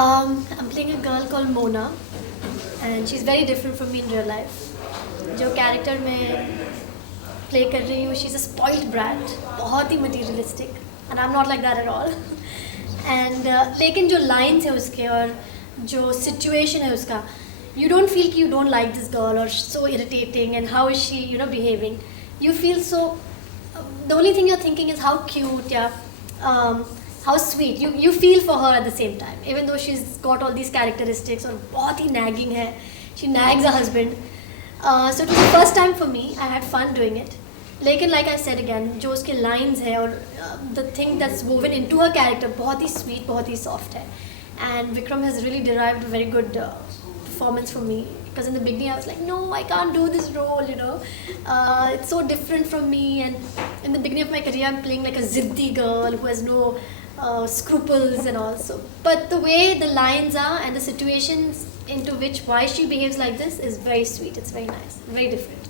I'm playing a girl called Mona, and she's very different from me in real life. जो character मैं play कर रही हूँ, she's a spoiled brat, बहुत ही materialistic, and I'm not like that at all. And लेकिन जो lines है उसके और जो situation है उसका, you don't feel कि you don't like this girl or so irritating and how is she, behaving. You feel so. The only thing you're thinking is how cute, how sweet. You feel for her at the same time, even though she's got all these characteristics और बहुत ही nagging है. She nags her husband. So it was the first time for me. I had fun doing it. लेकिन like I said again, जो उसके lines है और the thing that's woven into her character बहुत ही sweet, बहुत ही soft है. And Vikram has really derived a very good performance from me. Because in the beginning I was like, no, I can't do this role, It's so different from me. And in the beginning of my career, I'm playing like a ziddi girl who has no scruples and all. So, but the way the lines are and the situations into which why she behaves like this is very sweet. It's very nice, very different.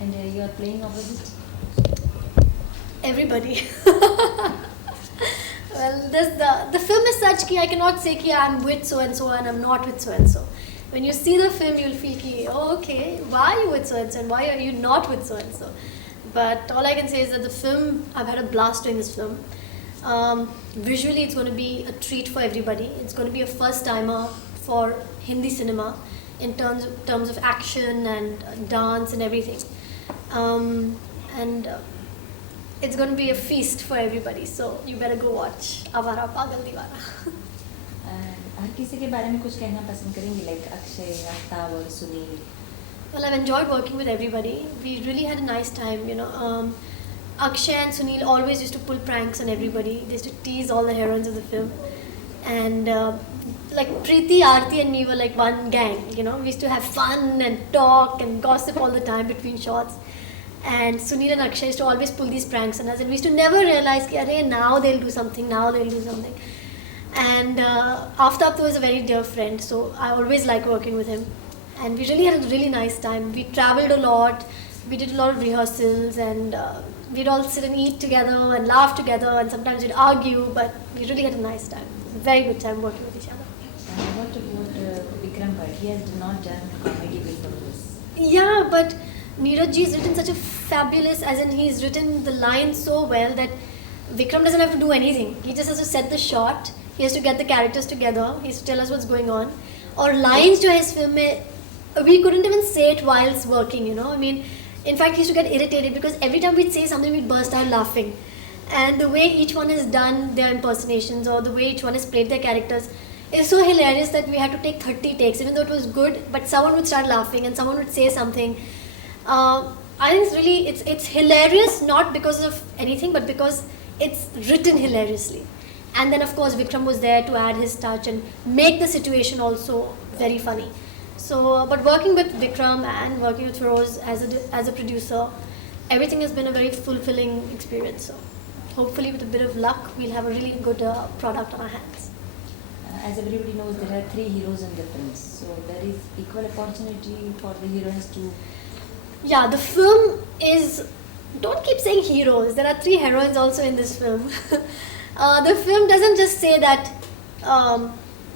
And you are playing opposite? Everybody. Well, the film is such that I cannot say that I'm with so and so and I'm not with so and so. When you see the film, you'll feel ki, oh, okay, why are you with so and so and why are you not with so and so? But all I can say is that the film, I've had a blast doing this film. Visually, it's going to be a treat for everybody. It's going to be a first timer for Hindi cinema in terms of action and dance and everything. And it's going to be a feast for everybody. So you better go watch Awara Pagal Deewana. हर किसी के बारे में कुछ कहना पसंद करेंगे, like Akshay, Aftab और Sunil? Well, I've enjoyed working with everybody. We really had a nice time, Akshay and Sunil always used to pull pranks on everybody. They used to tease all the heroines of the film. And like Preeti, Aarti and me were like one gang, We used to have fun and talk and gossip all the time between shots. And Sunil and Akshay used to always pull these pranks on us. And we used to never realize, now they'll do something, now they'll do something. And Aftab was a very dear friend, so I always like working with him. And we really had a really nice time. We traveled a lot, we did a lot of rehearsals, and we'd all sit and eat together and laugh together, and sometimes we'd argue, but we really had a nice time. Very good time working with each other. What about Vikram Bhatt? He has not done comedy before this. Yeah, but Neeraj ji has written such a fabulous, as in he's written the lines so well that Vikram doesn't have to do anything. He just has to set the shot. He has to get the characters together. He has to tell us what's going on. Or lines to his film, we couldn't even say it whilst working, in fact, he used to get irritated because every time we'd say something, we'd burst out laughing. And the way each one has done their impersonations or the way each one has played their characters is so hilarious that we had to take 30 takes, even though it was good, but someone would start laughing and someone would say something. I think it's hilarious, not because of anything, but because it's written hilariously. And then of course Vikram was there to add his touch and make the situation also very funny. So, but working with Vikram and working with Feroz as a producer, everything has been a very fulfilling experience. So hopefully with a bit of luck, we'll have a really good product on our hands. As everybody knows, there are 3 heroes in the films. So there is equal opportunity for the heroines to... Yeah, the film is... Don't keep saying heroes. There are 3 heroines also in this film. The film doesn't just say that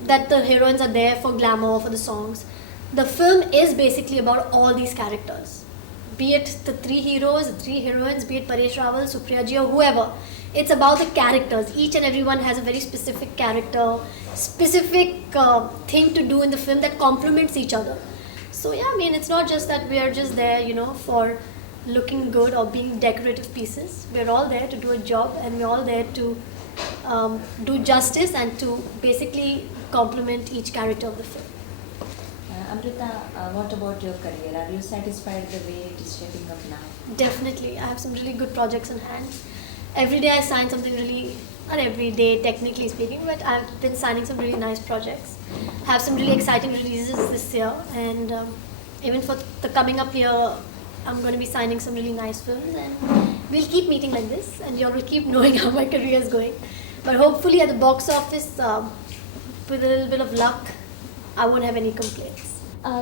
that the heroines are there for glamour, for the songs. The film is basically about all these characters. Be it the 3 heroes, the 3 heroines, be it Paresh Rawal, Supriya Ji or whoever. It's about the characters. Each and everyone has a very specific character, specific thing to do in the film that complements each other. So yeah, it's not just that we are just there, for looking good or being decorative pieces. We're all there to do a job, and we're all there to do justice and to basically complement each character of the film. Amrita, what about your career? Are you satisfied the way it is shaping up now? Definitely. I have some really good projects in hand. Every day I sign something really, not every day technically speaking, but I've been signing some really nice projects. I have some really exciting releases this year, and even for the coming up year, I'm going to be signing some really nice films, and we'll keep meeting like this, and you all will keep knowing how my career is going. But hopefully at the box office, with a little bit of luck, I won't have any complaints.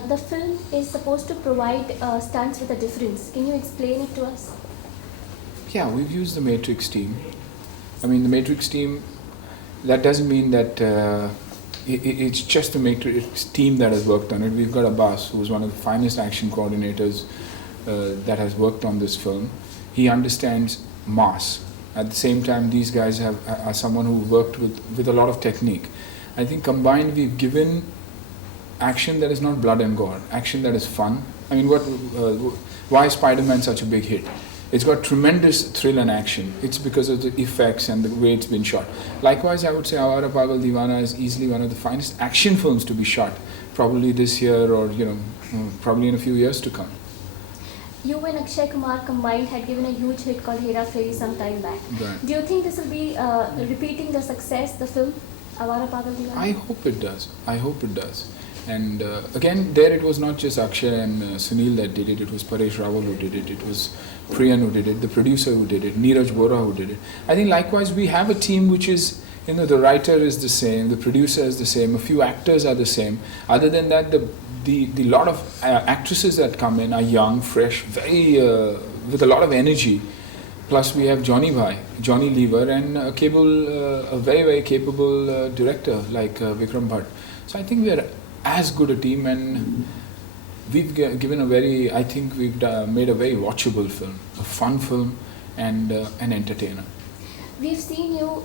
The film is supposed to provide stunts with a difference. Can you explain it to us? Yeah, we've used the Matrix team. The Matrix team, that doesn't mean that It's just the Matrix team that has worked on it. We've got Abbas, who's one of the finest action coordinators that has worked on this film. He understands mass. At the same time, these guys are someone who worked with a lot of technique. I think combined, we've given action that is not blood and gore, action that is fun. I mean, why is Spider-Man such a big hit? It's got tremendous thrill and action. It's because of the effects and the way it's been shot. Likewise, I would say Awara Pagal Deewana is easily one of the finest action films to be shot, probably this year or probably in a few years to come. You and Akshay Kumar combined had given a huge hit called Hera Fairy some time back. Right. Do you think this will be repeating the success, the film, Awara Pagal Deewana? I hope it does. I hope it does. And again, there it was not just Akshay and Sunil that did it. It was Paresh Rawal who did it. It was Priyan who did it. The producer who did it. Neeraj Vora who did it. I think likewise we have a team which is, the writer is the same, the producer is the same, a few actors are the same. Other than that, the lot of actresses that come in are young, fresh, very with a lot of energy. Plus we have Johnny Lever, and a very, very capable director like Vikram. So I think we are as good a team, and we've given we've made a very watchable film, a fun film, and an entertainer. We've seen you,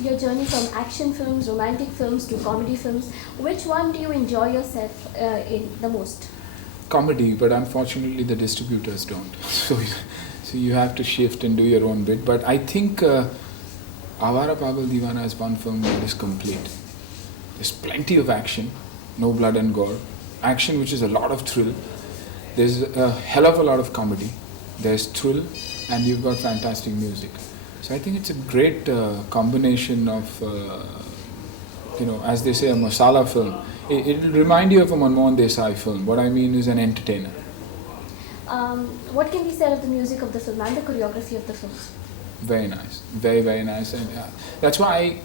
your journey from action films, romantic films to comedy films. Which one do you enjoy yourself in the most? Comedy, but unfortunately the distributors don't. So you have to shift and do your own bit. But I think Awara Pagal Deewana is one film that is complete. There's plenty of action, no blood and gore. Action which is a lot of thrill. There's a hell of a lot of comedy. There's thrill, and you've got fantastic music. So I think it's a great combination of, as they say, a masala film. It'll remind you of a Manmohan Desai film. What I mean is an entertainer. What can be said of the music of the film and the choreography of the film? Very nice. Very, very nice. And that's why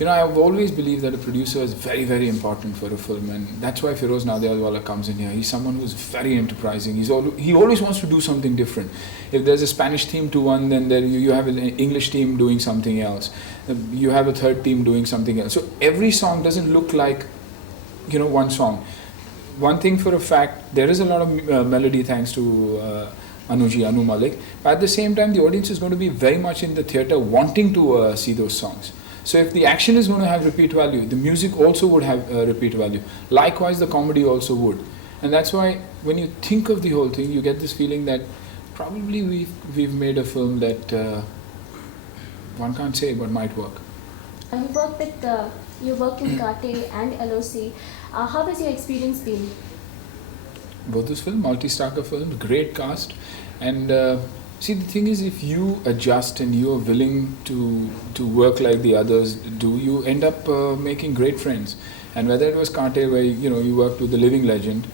I've always believed that a producer is very, very important for a film, and that's why Feroz Nadiadwala comes in here. He's someone who's very enterprising. He always wants to do something different. If there's a Spanish theme to one, then you have an English team doing something else. You have a third team doing something else. So every song doesn't look like, one song. One thing for a fact, there is a lot of melody thanks to Anu Malik. But at the same time, the audience is going to be very much in the theatre wanting to see those songs. So if the action is going to have repeat value, the music also would have repeat value. Likewise, the comedy also would. And that's why when you think of the whole thing, you get this feeling that probably we've made a film that one can't say but might work. You worked in Kate and LOC. How has your experience been? Both those films, multi-starker films, great cast. And see, the thing is, if you adjust and you are willing to work like the others do, you end up making great friends. And whether it was Kate, where you worked with the living legend,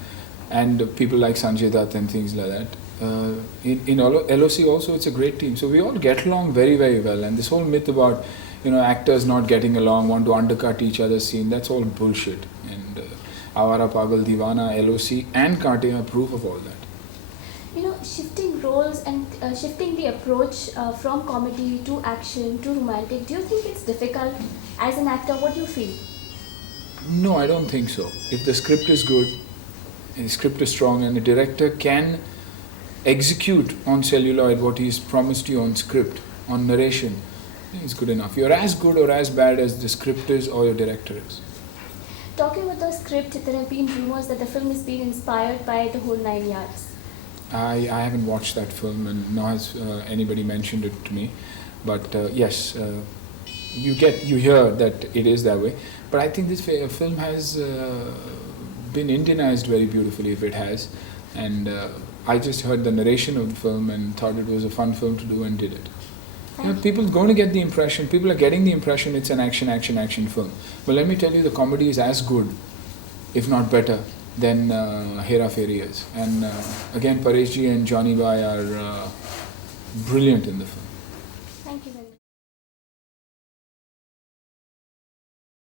and people like Sanjay Dutt and things like that. In LOC also, it's a great team. So we all get along very, very well. And this whole myth about actors not getting along, want to undercut each other's scene, that's all bullshit. And Awara Pagal Deewana, LOC and Kate are proof of all that. Shifting roles and shifting the approach from comedy to action to romantic, do you think it's difficult as an actor? What do you feel? No, I don't think so. If the script is good, and the script is strong, and the director can execute on celluloid what he's promised you on script, on narration, it's good enough. You're as good or as bad as the script is or your director is. Talking about the script, there have been rumors that the film is being inspired by The Whole 9 Yards. I haven't watched that film, and nor has anybody mentioned it to me. But yes, you hear that it is that way. But I think this film has been Indianized very beautifully, if it has. And I just heard the narration of the film and thought it was a fun film to do and did it. People are going to get the impression, people are getting the impression it's an action film. But let me tell you, the comedy is as good, if not better, than Hera Fairy is. And again, Paresh ji and Johnny Bhai are brilliant in the film.